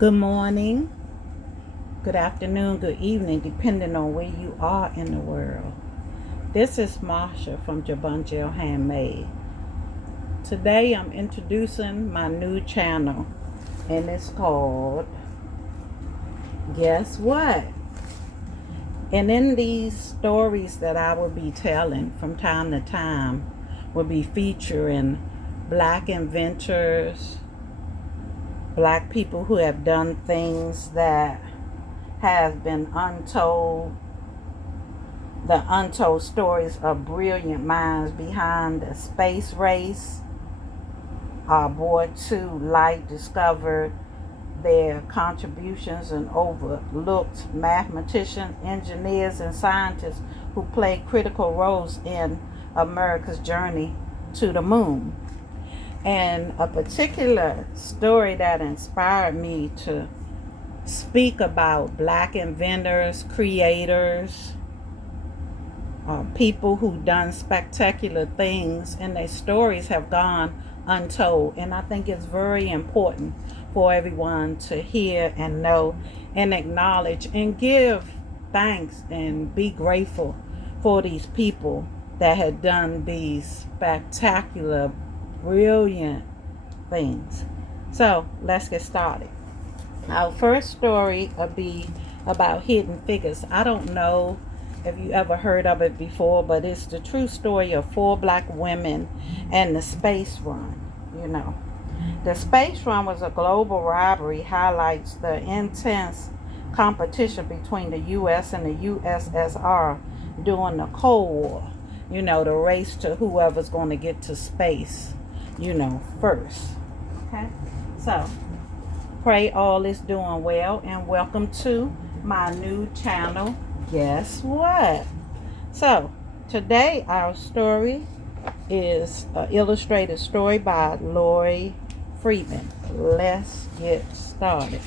Good morning, good afternoon, good evening, depending on where you are in the world. This is Marsha from Jabunjel Handmade. Today I'm introducing my new channel, and it's called Guess What? And in these stories that I will be telling from time to time will be featuring Black inventors, Black people who have done things that have been untold, the untold stories of brilliant minds behind the space race are brought to light, discovered their contributions, and overlooked mathematicians, engineers, and scientists who played critical roles in America's journey to the moon. And a particular story that inspired me to speak about Black inventors, creators, people who done spectacular things, and their stories have gone untold. And I think it's very important for everyone to hear and know and acknowledge and give thanks and be grateful for these people that had done these spectacular, brilliant things. So let's get started. Our first story will be about Hidden Figures. I don't know if you ever heard of it before, but it's the true story of 4 Black women and the space run. The space run was a global rivalry, highlights the intense competition between the U.S. and the USSR during the Cold War. The race to whoever's going to get to space, first. Okay, so pray all is doing well, and welcome to my new channel, Guess What? So today our story is an illustrated story by Lori Friedman. Let's get started.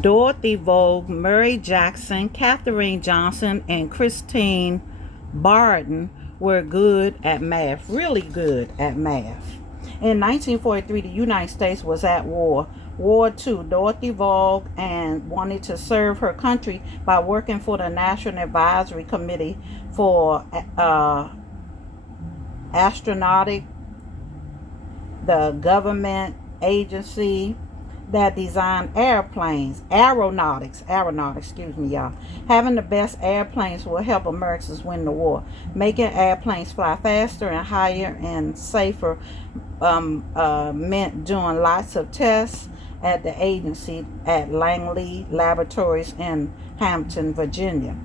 Dorothy Vogue, Murray Jackson, Katherine Johnson, and Christine Barton were good at math, really good at math. In 1943, the United States was at war. War II. Dorothy Vogue and wanted to serve her country by working for the National Advisory Committee for Astronautics, the government agency that designed aeronautics, excuse me, y'all. Having the best airplanes will help Americans win the war. Making airplanes fly faster and higher and safer meant doing lots of tests at the agency at Langley Laboratories in Hampton, Virginia.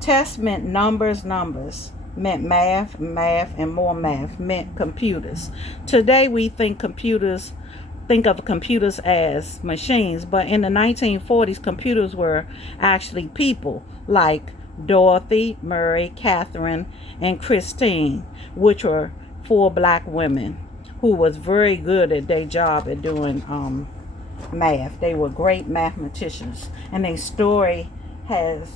Tests meant numbers meant math, and more math meant computers. Today we think of computers as machines, but in the 1940s, computers were actually people like Dorothy, Murray, Catherine, and Christine, which were 4 Black women who was very good at their job at doing math. They were great mathematicians, and their story has,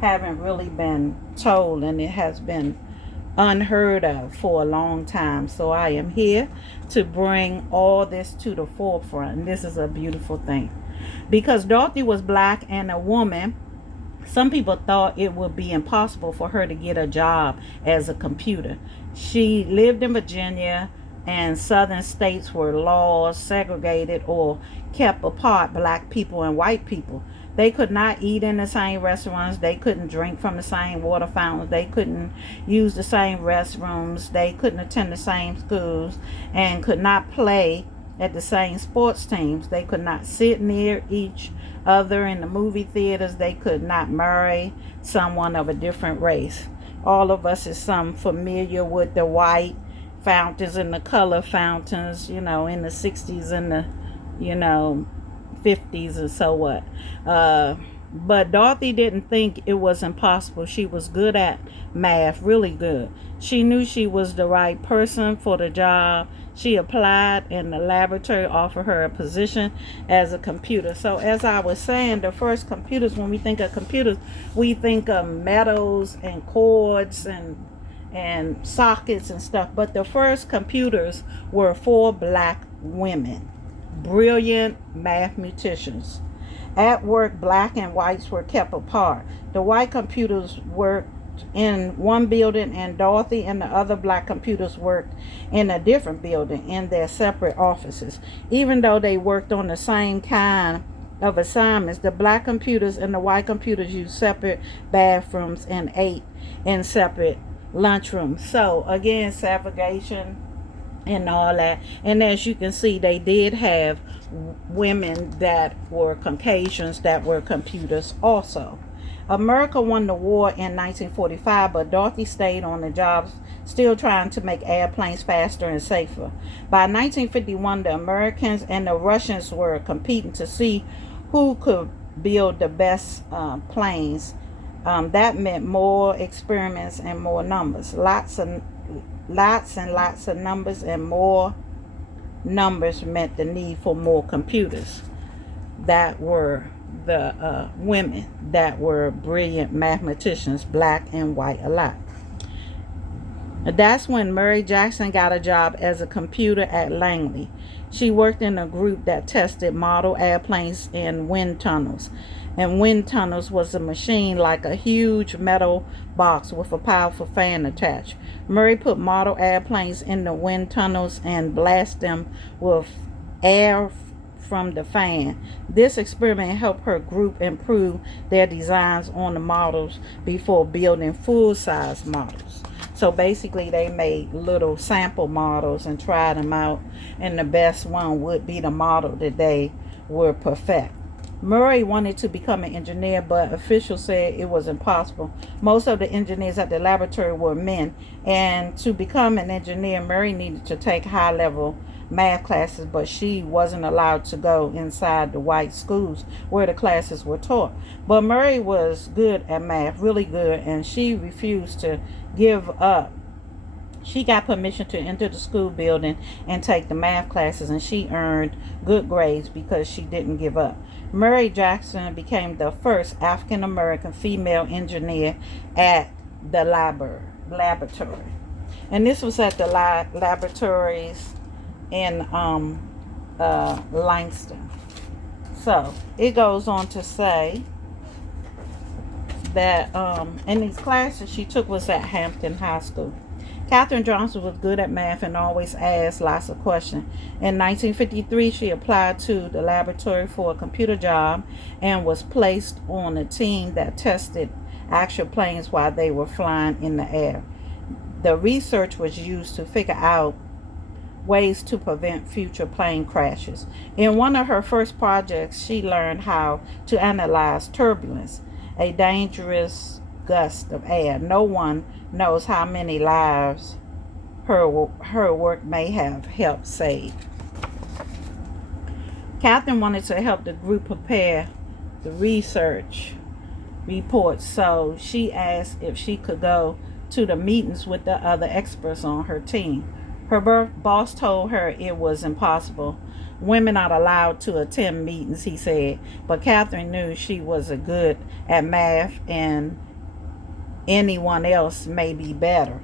haven't really been told, and it has been unheard of for a long time. So I am here to bring all this to the forefront, and this is a beautiful thing. Because Dorothy was Black and a woman, some people thought it would be impossible for her to get a job as a computer. She lived in Virginia, and southern states where laws segregated or kept apart Black people and white people. They could not eat in the same restaurants. They couldn't drink from the same water fountains. They couldn't use the same restrooms. They couldn't attend the same schools and could not play at the same sports teams. They could not sit near each other in the movie theaters. They could not marry someone of a different race. All of us is some familiar with the white fountains and the color fountains, in the 60s and the, 50s and so what. But Dorothy didn't think it was impossible. She was good at math, really good. She knew she was the right person for the job. She applied, and the laboratory offered her a position as a computer. So as I was saying, the first computers, when we think of computers, we think of metals and cords and and sockets and stuff. But the first computers were for black women, brilliant mathematicians. At work, black and whites were kept apart. The white computers worked in one building, and Dorothy and the other black computers worked in a different building in their separate offices. Even though they worked on the same kind of assignments, the black computers and the white computers used separate bathrooms and ate in separate lunchrooms. So again, segregation and all that. And as you can see, they did have women that were Caucasians that were computers also. America won the war in 1945, but Dorothy stayed on the job, still trying to make airplanes faster and safer. By 1951, the Americans and the Russians were competing to see who could build the best planes. That meant more experiments and more numbers. Lots and lots of numbers, and more numbers meant the need for more computers. That were the women that were brilliant mathematicians, black and white alike. That's when Mary Jackson got a job as a computer at Langley. She worked in a group that tested model airplanes in wind tunnels. And wind tunnels was a machine like a huge metal box with a powerful fan attached. Murray put model airplanes in the wind tunnels and blast them with air from the fan. This experiment helped her group improve their designs on the models before building full-size models. So basically they made little sample models and tried them out, and the best one would be the model that they were perfect. Murray wanted to become an engineer, but officials said it was impossible. Most of the engineers at the laboratory were men, and to become an engineer, Murray needed to take high-level math classes, but she wasn't allowed to go inside the white schools where the classes were taught. But Murray was good at math, really good, and she refused to give up. She got permission to enter the school building and take the math classes, and she earned good grades because she didn't give up. Mary Jackson became the first African American female engineer at the laboratory. And this was at the laboratories in Langston. So it goes on to say that in these classes she took was at Hampton High School. Katherine Johnson was good at math and always asked lots of questions. In 1953, she applied to the laboratory for a computer job and was placed on a team that tested actual planes while they were flying in the air. The research was used to figure out ways to prevent future plane crashes. In one of her first projects, she learned how to analyze turbulence, a dangerous gust of air. No one knows how many lives her work may have helped save. Catherine wanted to help the group prepare the research reports, so she asked if she could go to the meetings with the other experts on her team. Her boss told her it was impossible. Women are allowed to attend meetings, he said, but Catherine knew she was good at math and anyone else may be better.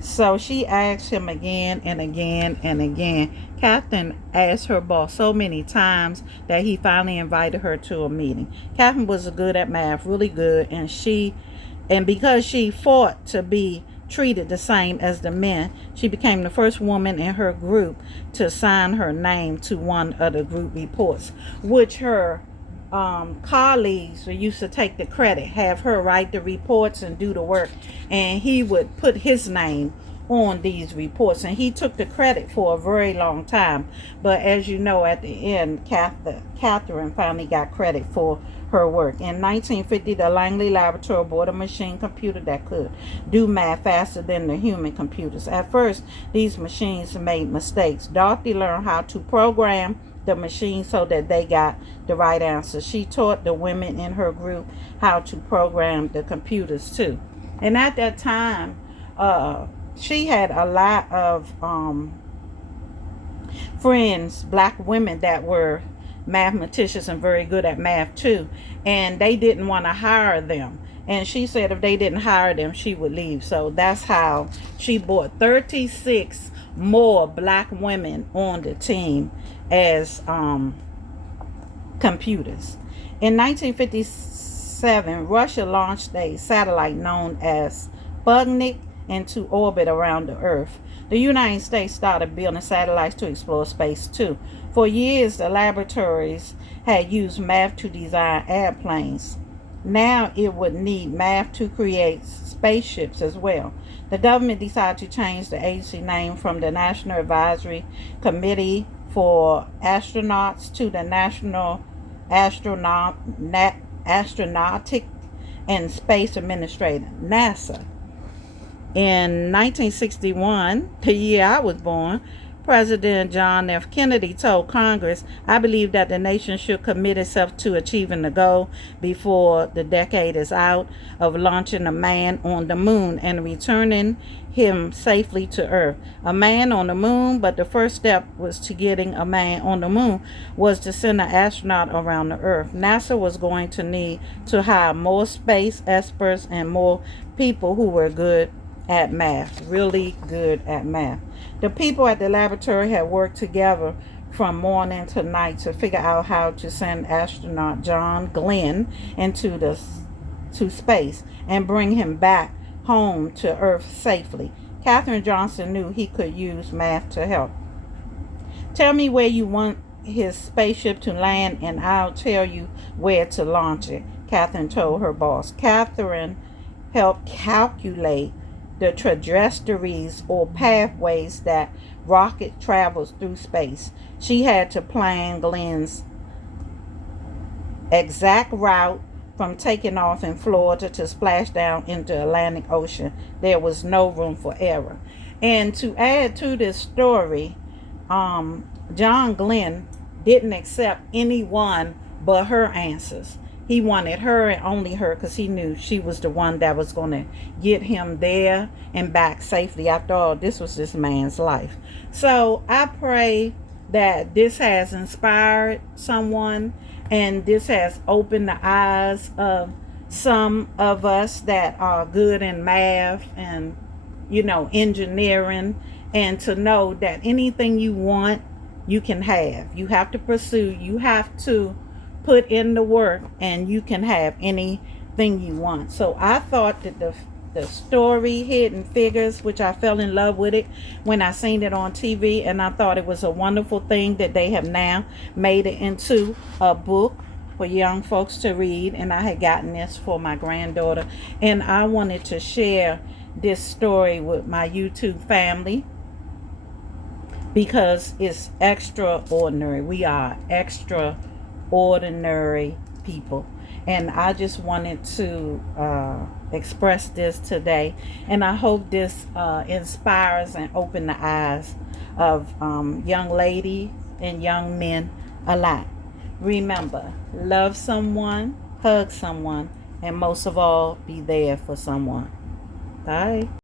So she asked him again and again and again. Catherine asked her boss so many times that he finally invited her to a meeting. Catherine was good at math, really good, and because she fought to be treated the same as the men, she became the first woman in her group to sign her name to one of the group reports, which her colleagues used to take the credit, have her write the reports and do the work, and he would put his name on these reports, and he took the credit for a very long time. But as you know, at the end, Catherine finally got credit for her work. In 1950, the Langley Laboratory bought a machine computer that could do math faster than the human computers. At first, these machines made mistakes. Dorothy learned how to program the machine so that they got the right answer. She taught the women in her group how to program the computers too. And at that time, she had a lot of friends, black women that were mathematicians and very good at math too, and they didn't want to hire them. And she said if they didn't hire them, she would leave. So that's how she brought 36 more black women on the team as computers. In 1957, Russia launched a satellite known as Sputnik into orbit around the Earth. The United States started building satellites to explore space too. For years, the laboratories had used math to design airplanes. Now it would need math to create spaceships as well. The government decided to change the agency name from the National Advisory Committee for Astronauts to the National Astronautic and Space Administrator, NASA. In 1961, the year I was born, President John F. Kennedy told Congress, "I believe that the nation should commit itself to achieving the goal before the decade is out of launching a man on the moon and returning him safely to Earth." A man on the moon, but the first step was to getting a man on the moon was to send an astronaut around the Earth. NASA was going to need to hire more space experts and more people who were good at math, really good at math. The people at the laboratory had worked together from morning to night to figure out how to send astronaut John Glenn into space and bring him back home to Earth safely. Katherine Johnson knew he could use math to help. "Tell me where you want his spaceship to land and I'll tell you where to launch it," Katherine told her boss. Katherine helped calculate the trajectories or pathways that rocket travels through space. She had to plan Glenn's exact route from taking off in Florida to splash down into the Atlantic Ocean. There was no room for error. And to add to this story, John Glenn didn't accept anyone but her answers. He wanted her and only her because he knew she was the one that was going to get him there and back safely. After all, this was this man's life. So I pray that this has inspired someone and this has opened the eyes of some of us that are good in math and, engineering, and to know that anything you want, you can have. You have to pursue. You have to put in the work and you can have anything you want. So I thought that the story Hidden Figures, which I fell in love with it when I seen it on TV, and I thought it was a wonderful thing that they have now made it into a book for young folks to read. And I had gotten this for my granddaughter, and I wanted to share this story with my YouTube family because it's extraordinary. We are extraordinary people, and I just wanted to express this today, and I hope this inspires and open the eyes of young ladies and young men alike. Remember, love someone, hug someone, and most of all, be there for someone. Bye.